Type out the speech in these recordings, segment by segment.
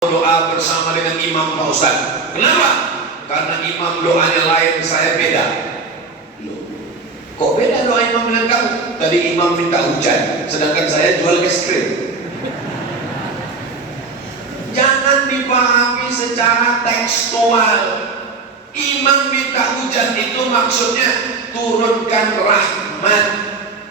doa bersama dengan imam Pak Ustaz. Kenapa? Karena imam doanya lain, saya beda. Loh, kok beda doa imam dengan kamu? Tadi imam minta hujan, sedangkan saya jual es krim. Jangan dipahami secara tekstual. Imam minta hujan itu maksudnya turunkan rahmat.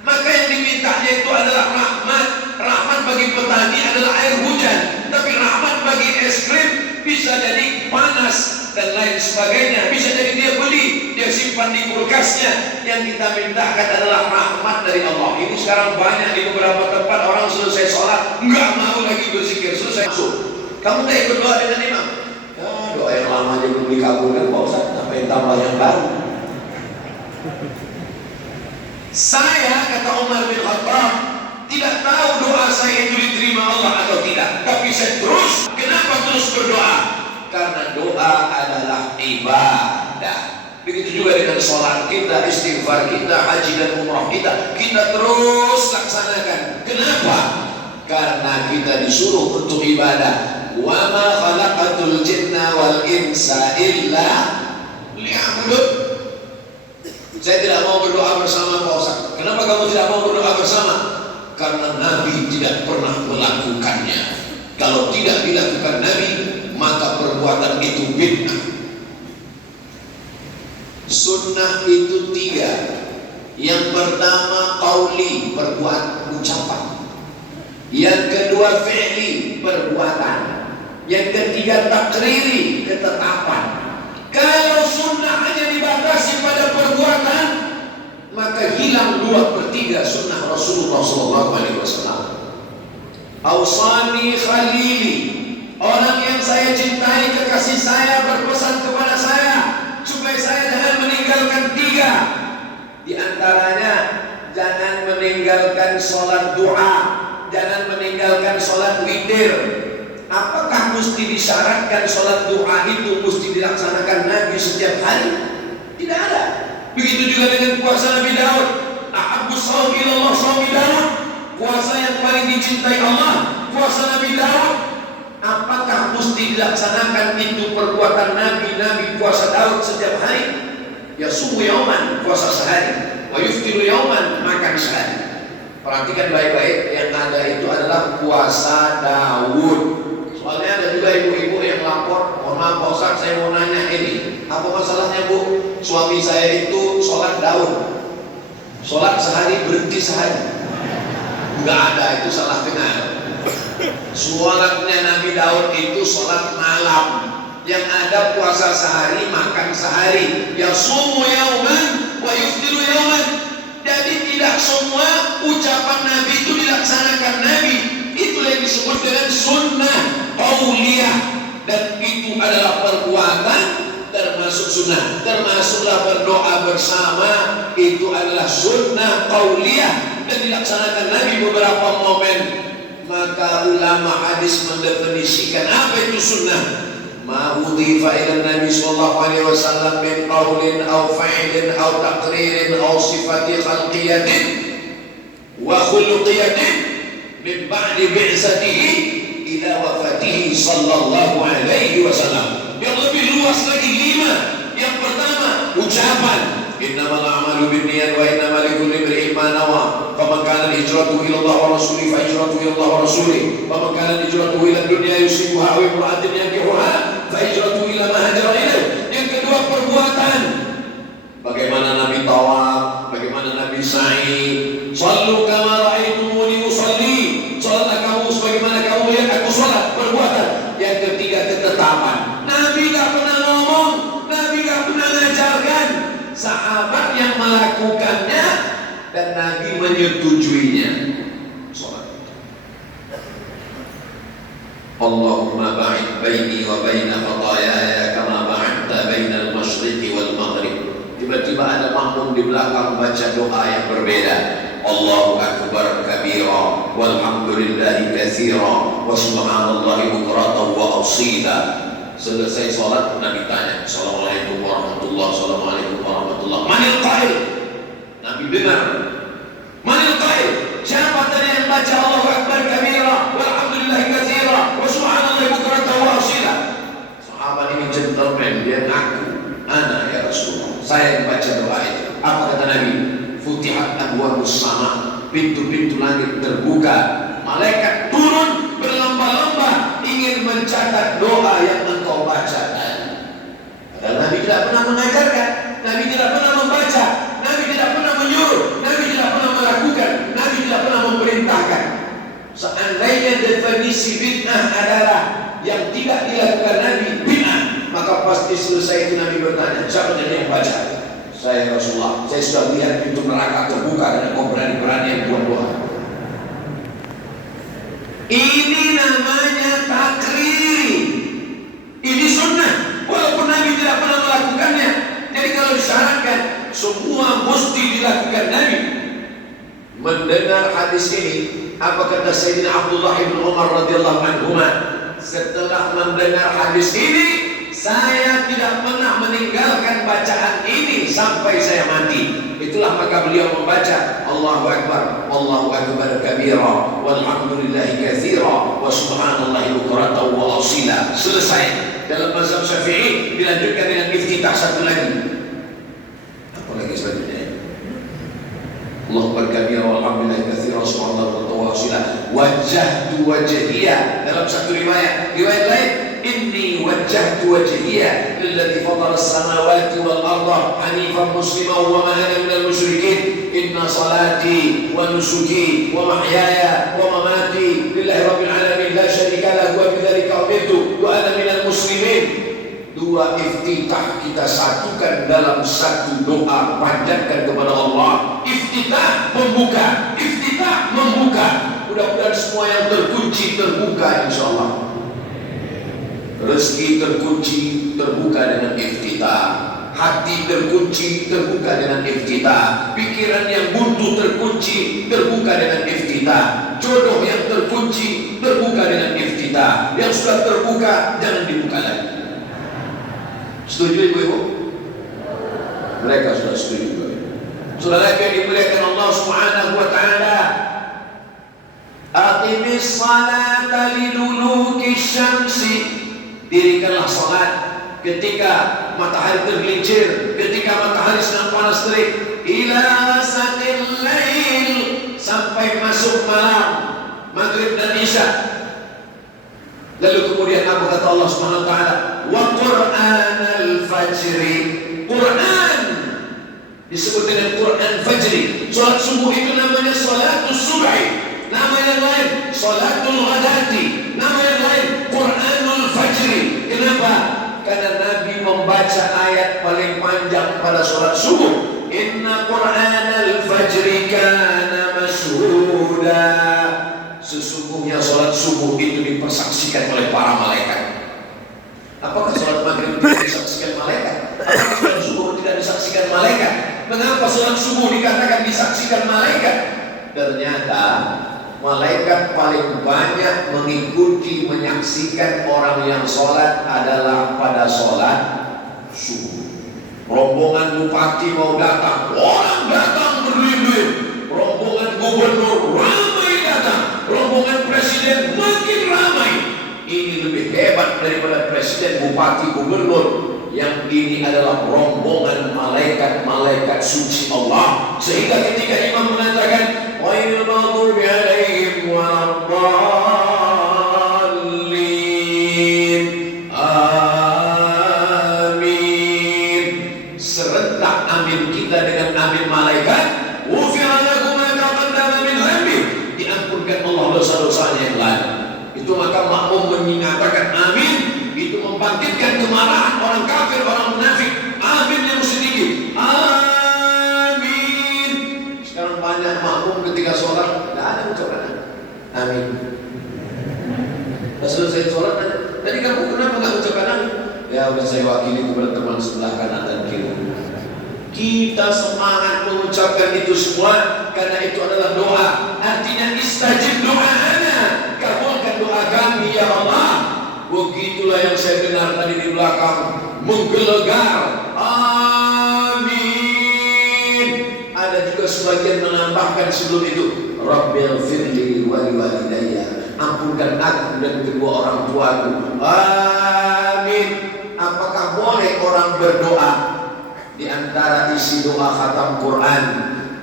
Maka yang dimintanya itu adalah rahmat. Rahmat bagi petani adalah air hujan, tapi rahmat bagi es krim bisa jadi panas dan lain sebagainya. Bisa jadi dia beli, dia simpan di kulkasnya. Yang kita mintakan adalah rahmat dari Allah. Ini sekarang banyak di beberapa tempat orang selesai sholat nggak mau lagi berzikir, selesai masuk. Kamu tak ikut doa dengan imam? Ya, doa yang lama aja belum dikabulkan Pak Ustaz, ngapain tambah yang baru? Saya, kata Umar bin Khattab, tidak tahu doa saya itu diterima Allah atau tidak, tapi saya terus. Kenapa terus berdoa? Karena doa adalah ibadah. Begitu juga dengan sholat kita, istighfar kita, haji dan umrah kita, kita terus laksanakan. Kenapa? Karena kita disuruh untuk ibadah. Wa ma khalaqatul jinna wal insa illa liya'budun. Saya tidak mau berdoa bersama Pak Ustaz. Kenapa kamu tidak mau berdoa bersama? Karena Nabi tidak pernah melakukannya. Kalau tidak dilakukan Nabi, maka perbuatan itu bid'ah. Sunnah itu 3. Yang pertama qauli, perbuatan, ucapan. Yang kedua fi'li, perbuatan. Yang ketiga takriri, ketetapan. Kalau sunnah hanya dibatasi pada perbuatan, maka hilang 2/3 sunnah Rasulullah SAW. Ausani khalili, orang yang saya cintai, kekasih saya berpesan kepada saya supaya saya jangan meninggalkan 3. Di antaranya, jangan meninggalkan sholat du'a, jangan meninggalkan sholat witir. Apakah mesti disyaratkan sholat du'a itu mesti dilaksanakan Nabi setiap hari? Tidak ada. Begitu juga dengan puasa Nabi Daud. Ahabbus shaum ilallah shaum Daud. Puasa yang paling dicintai Allah, puasa Nabi Daud. Apakah mesti dilaksanakan itu perbuatan Nabi puasa Daud setiap hari? Ya sumu yauman, puasa sehari. Wa yuftiru yauman, makan sehari. Perhatikan baik-baik, yang ada itu adalah puasa Daud. Soalnya ada juga ibu-ibu yang lapor, mohon maaf Pak Ustaz, saya mau nanya ini, apa masalahnya Bu? Suami saya itu sholat Daud, sholat sehari berhenti sehari. Enggak ada, itu salah dengar. Sholatnya Nabi Daud itu sholat malam. Yang ada puasa sehari, makan sehari. Ya sumu yauman wa yuftiru yauman. Jadi tidak semua ucapan Nabi itu dilaksanakan Nabi. Itu yang disebut dengan sunnah qauliyah, dan itu adalah perbuatan termasuk sunnah. Termasuklah berdoa bersama, itu adalah sunnah qauliyah dan dilaksanakan Nabi beberapa momen. Maka ulama hadis mendefinisikan apa itu sunnah. Ma udhifa ila Nabi sallallahu alaihi wasallam min qaulin aw fi'lin aw taqririn aw sifati khalqiyatin wa khuluqiyatin min ba'di bi'satihi ila wafatihi sallallahu alaihi wasallam. Yang lebih luas lagi 5. Yang pertama, ucapan. Innamal a'malu binniyat wa innamal likulli imri'in ma nawa. Faman kana hijratuhu ila Allah wa rasulihi fa hijratuhu ila Allah wa rasulihi. Faman kana hijratuhu ila dunya yusibuha aw imra'atin yankihuha fa hijratuhu ila ma hajara ilaih. Yang kedua, perbuatan. Bagaimana Nabi tawaf, bagaimana Nabi sa'i. Shallu kama ra'aitumuni usalli. Salatlah kamu sebagaimana kamu lihat aku salat, perbuatan. Yang ketiga, ketetapan. Nabi gak pernah ngomong, Nabi gak pernah mengajarkan. Sahabat yang melakukannya dan Nabi menyetujuinya. Salat. Allahumma ba'id baini wa baina khatayaya kama ba'adta bainal masyriqi wal maghrib. Tiba-tiba ada makmum di belakang baca doa yang berbeda. Allahu akbar kabira walhamdulillahi katsira wa subhanallahi bukratan wa asila. Selesai salat Nabi tanya, assalamualaikum warahmatullahi, assalamualaikum warahmatullahi. Manil qail? Nabi dengar. Manil qail? Siapa tadi yang baca Allahu akbar kabira walhamdulillahi katsira wa subhanallahi bukratan komen, dia ngaku, ana ya Rasulullah, saya membaca doa itu. Apa kata Nabi? Futihat abwabus sama, pintu-pintu langit terbuka, malaikat turun berlomba-lomba ingin mencatat doa yang engkau baca. Padahal Nabi tidak pernah mengajarkan, Nabi tidak pernah membaca, Nabi tidak pernah menyuruh, Nabi tidak pernah melakukan, Nabi tidak pernah memerintahkan. Seandainya definisi bid'ah adalah yang tidak dilakukan Nabi bid'ah, maka pasti selesai itu Nabi bertanya, siapa yang baca? Saya Rasulullah, saya sudah melihat pintu neraka terbuka dan kau berani-berani yang buat doa. Ini namanya takriri. Ini sunnah, walaupun Nabi tidak pernah melakukannya. Jadi kalau disyaratkan semua mesti dilakukan Nabi. Mendengar hadis ini, apa kata Sayyidina Abdullah ibn Umar radhiyallahu anhuma? Setelah mendengar hadis ini, saya tidak pernah meninggalkan bacaan ini sampai saya mati. Itulah maka beliau membaca Allahu Akbar, Allahu Akbar kabira, walhamdulillahi katsira, wa subhanallahi bukratan wa asila. Selesai. Dalam mazhab Syafi'i dilanjutkan dengan iftitah satu lagi. Apa lagi selanjutnya? Allahu Akbar kabira, walhamdulillahi katsira, subhanallahi bukratan wa asila. Wajjahtu wajhiya. Dalam satu riwayat lain, inni wajjahtu wajhiya lilladzi fatara as-samawati wal arda hanifan musliman wa ma ana minal musyrikin. Inna salati wa nusuki wa mahyaya wa mamati lillahi rabbil alamin la syarika lahu wa bidzalika umirtu wa ana minal muslimin. Dua iftitah kita satukan dalam satu doa, panjatkan kepada Allah. Iftitah membuka, iftitah membuka. Mudah-mudahan semua yang terkunci terbuka insyaallah. Rezeki terkunci terbuka dengan iftitah, hati terkunci terbuka dengan iftitah, pikiran yang buntu terkunci terbuka dengan iftitah, jodoh yang terkunci terbuka dengan iftitah, yang sudah terbuka jangan dibuka lagi. Setuju ibu-ibu? Mereka sudah setuju. Saudara yang dimuliakan Allah Subhanahu wa taala, aqimis salata liduluki syamsi. Dirikanlah salat ketika matahari tergelincir, ketika matahari sedang panas terik, ila ghasaqil lail, sampai masuk malam, maghrib dan isya. Lalu kemudian apa kata Allah Subhanahu wa taala? Wa Qur'anal fajri. Quran disebut dengan Quran fajri. Salat subuh itu namanya salatus subhi. Nama yang lain salatul ghadati. Nama yang lain Quranul fajri. Kenapa? Karena Nabi membaca ayat paling panjang pada salat subuh. Inna Quranal fajri kana mashhuda. Sesungguhnya salat subuh itu dipersaksikan oleh para malaikat. Apakah salat maghrib tidak disaksikan malaikat? Apakah salat subuh tidak disaksikan malaikat? Mengapa salat subuh dikatakan disaksikan malaikat? Ternyata malaikat paling banyak mengikuti, menyaksikan orang yang sholat adalah pada sholat subuh. Rombongan bupati mau datang, orang datang berdiri. Rombongan gubernur ramai datang, rombongan presiden makin ramai. Ini lebih hebat daripada presiden, bupati, gubernur. Yang ini adalah rombongan malaikat-malaikat suci Allah. Sehingga ketika imam mengatakan ghairil maghdubi alaihim waladdallin, amin, serentak amin kita dengan amin malaikat. Ghufira lakum ma taqaddama min dhanbi, diampunkan Allah dosa-dosanya yang lalu. Itu maka makmum menyatakan amin, itu membangkitkan kemarahan orang kafir, orang munafik. Amin yang mesti tinggi. Amin. Sekarang banyak makmum ketika sholat tidak ada ucapan amin. Pas selesai sholat, tadi kamu kenapa nggak ucapkan amin? Ya udah saya wakili kepada teman sebelah kanan dan kiri. Kita semangat mengucapkan itu semua karena itu adalah doa. Artinya istajib doa'ana, kabulkan doa kami ya Allah. Begitulah yang saya dengar tadi di belakang menggelegar. Amin. Ada juga sebagian menambahkan sebelum itu, Rabbil firli wa liwalidayya, ampunkan aku dan kedua orang tuaku. Amin. Apakah boleh berdoa. Di antara isi doa khatam Quran,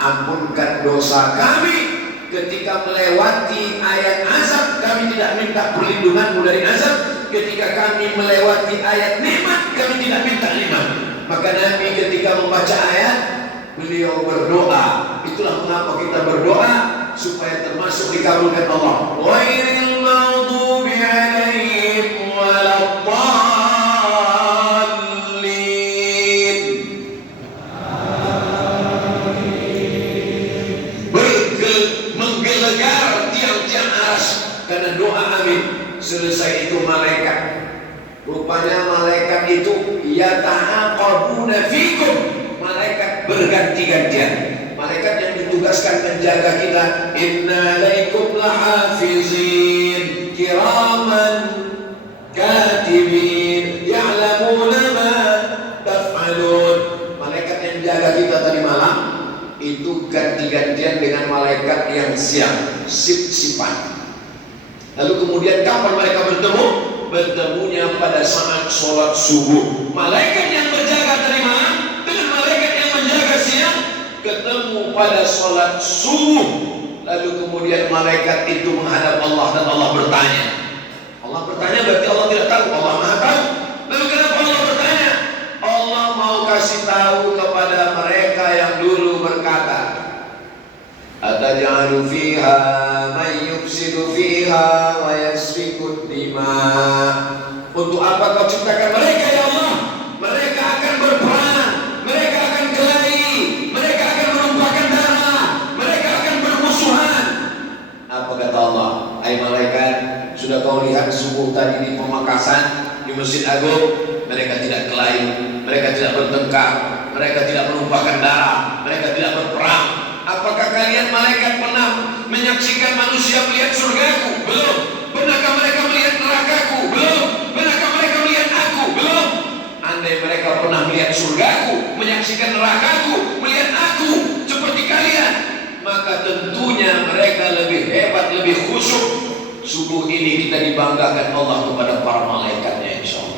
ampunkan dosa kami. Ketika melewati ayat azab, kami tidak minta perlindunganmu dari azab. Ketika kami melewati ayat nikmat, kami tidak minta nikmat. Maka Nabi ketika membaca ayat, beliau berdoa. Itulah mengapa kita berdoa, supaya termasuk dikabulkan Allah. Ghairil maghdubi 'alaihim waladdallin. Menggelegar tiang-tiang aras karena doa amin. Selesai itu malaikat, rupanya malaikat itu yata'aqabuna fikum, malaikat berganti-gantian. Malaikat yang ditugaskan menjaga kita, inna alaikum lahafizin kiraman katibin ya'lamuna ma taf'alun. Malaikat yang jaga kita tadi malam itu ganti-gantian dengan malaikat yang siap, sip-sipan. Lalu kemudian kapan mereka bertemu? Bertemunya pada saat sholat subuh. Malaikat yang berjaga tadi malam dengan malaikat yang menjaga siang ketemu pada sholat subuh. Lalu kemudian malaikat itu menghadap Allah dan Allah bertanya. Allah bertanya berarti Allah tidak tahu, Allah Maha tahu. Lalu kenapa Allah bertanya? Allah mau kasih tahu kepada mereka yang dulu berkata, ataj'alu fiha man yufsidu fiha wa yasfiku dima. Untuk apa kau ciptakan mereka ya Allah? Mereka akan berperang, mereka akan kelahi, mereka akan menumpahkan darah, mereka akan bermusuhan. Apa kata Allah? Hai malaikat, sudah kau lihat subuh tadi di Pemakasan, di Masjid Agung? Mereka tidak kelahi, mereka tidak bertengkar, mereka tidak menumpahkan darah, mereka tidak berperang. Apakah kalian malaikat pernah menyaksikan manusia melihat surgaku? Belum. Pernahkah mereka melihat nerakaku? Belum. Pernahkah mereka melihat aku? Belum. Andai mereka pernah melihat surgaku, menyaksikan nerakaku, melihat aku seperti kalian, maka tentunya mereka lebih hebat, lebih khusyuk. Subuh ini kita dibanggakan Allah kepada para malaikatnya, insya Allah.